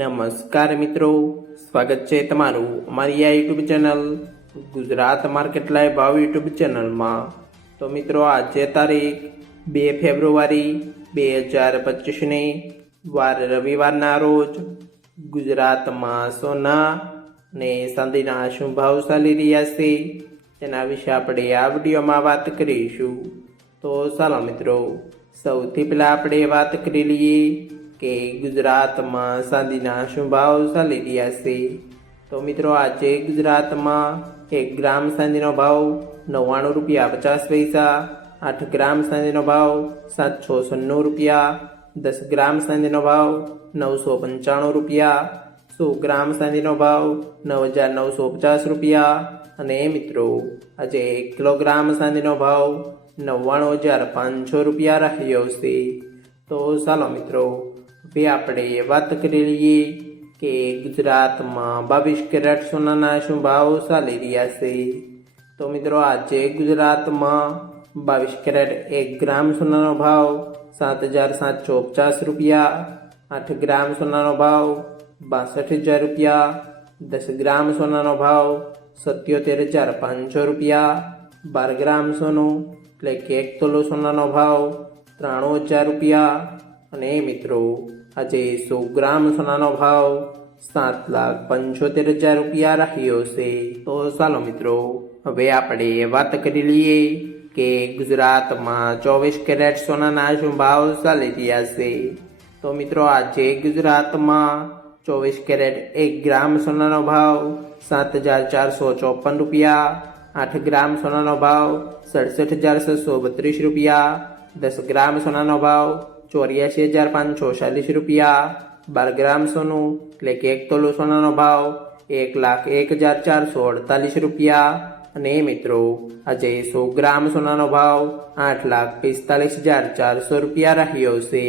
નમસ્કાર મિત્રો, સ્વાગત છે તમારું અમારી આ YouTube channel Gujarat market live ભાવ યુટ્યુબ ચેનલમાં। તો મિત્રો આજે તારીખ 2 ફેબ્રુઆરી 2025ને વાર રવિવારના રોજ ગુજરાતમાં સોના અને ચાંદીના શું ભાવ ચાલી રહ્યા છે તેના વિશે આપણે આ વિડીયોમાં વાત કરીશું। તો ચાલો મિત્રો, સૌથી પહેલાં આપણે વાત કરી લઈએ કે ગુજરાતમાં ચાંદીના શું ભાવ ચાલી રહ્યા છે। તો મિત્રો આજે ગુજરાતમાં 1 ગ્રામ ચાંદીનો ભાવ 99 રૂપિયા 50 પૈસા, 8 ગ્રામ ચાંદીનો ભાવ 796 રૂપિયા, 10 ગ્રામ ચાંદીનો ભાવ 995 રૂપિયા, 100 ગ્રામ ચાંદીનો ભાવ 9950 રૂપિયા અને મિત્રો આજે 1 કિલોગ્રામ ચાંદીનો ભાવ 99500 રૂપિયા રહ્યો છે। તો ચાલો મિત્રો, હવે આપણે વાત કરી લઈએ કે ગુજરાતમાં 22 કેરેટ સોનાના શું ભાવ ચાલી રહ્યા છે। તો મિત્રો આજે ગુજરાતમાં 22 કેરેટ 1 ગ્રામ સોનાનો ભાવ 7750 રૂપિયા, 8 ગ્રામ સોનાનો ભાવ 62000 રૂપિયા, 10 ગ્રામ સોનાનો ભાવ 77500 રૂપિયા, 12 ગ્રામ સોનું એટલે કે 1 તોલો સોનાનો ભાવ 93000 રૂપિયા અને મિત્રો આજે 100 ગ્રામ સોનાનો ભાવ 7,75,000 રૂપિયા રહ્યો છે। તો ચાલો મિત્રો, હવે આપણે વાત કરી લઈએ કે ગુજરાતમાં 24 કેરેટ સોનાના શું ભાવ ચાલી રહ્યા છે। તો મિત્રો આજે ગુજરાતમાં 24 કેરેટ 1 ગ્રામ સોનાનો ભાવ 7,454 રૂપિયા, 8 ગ્રામ સોનાનો ભાવ 67,632 રૂપિયા, 10 ગ્રામ સોનાનો ભાવ 84,540 રૂપિયા, 12 ગ્રામ સોનું એટલે કે 1 તોલો સોનાનો ભાવ 1,01,448 રૂપિયા અને મિત્રો આજે 100 ગ્રામ સોનાનો ભાવ 8,45,400 રૂપિયા રહ્યો છે।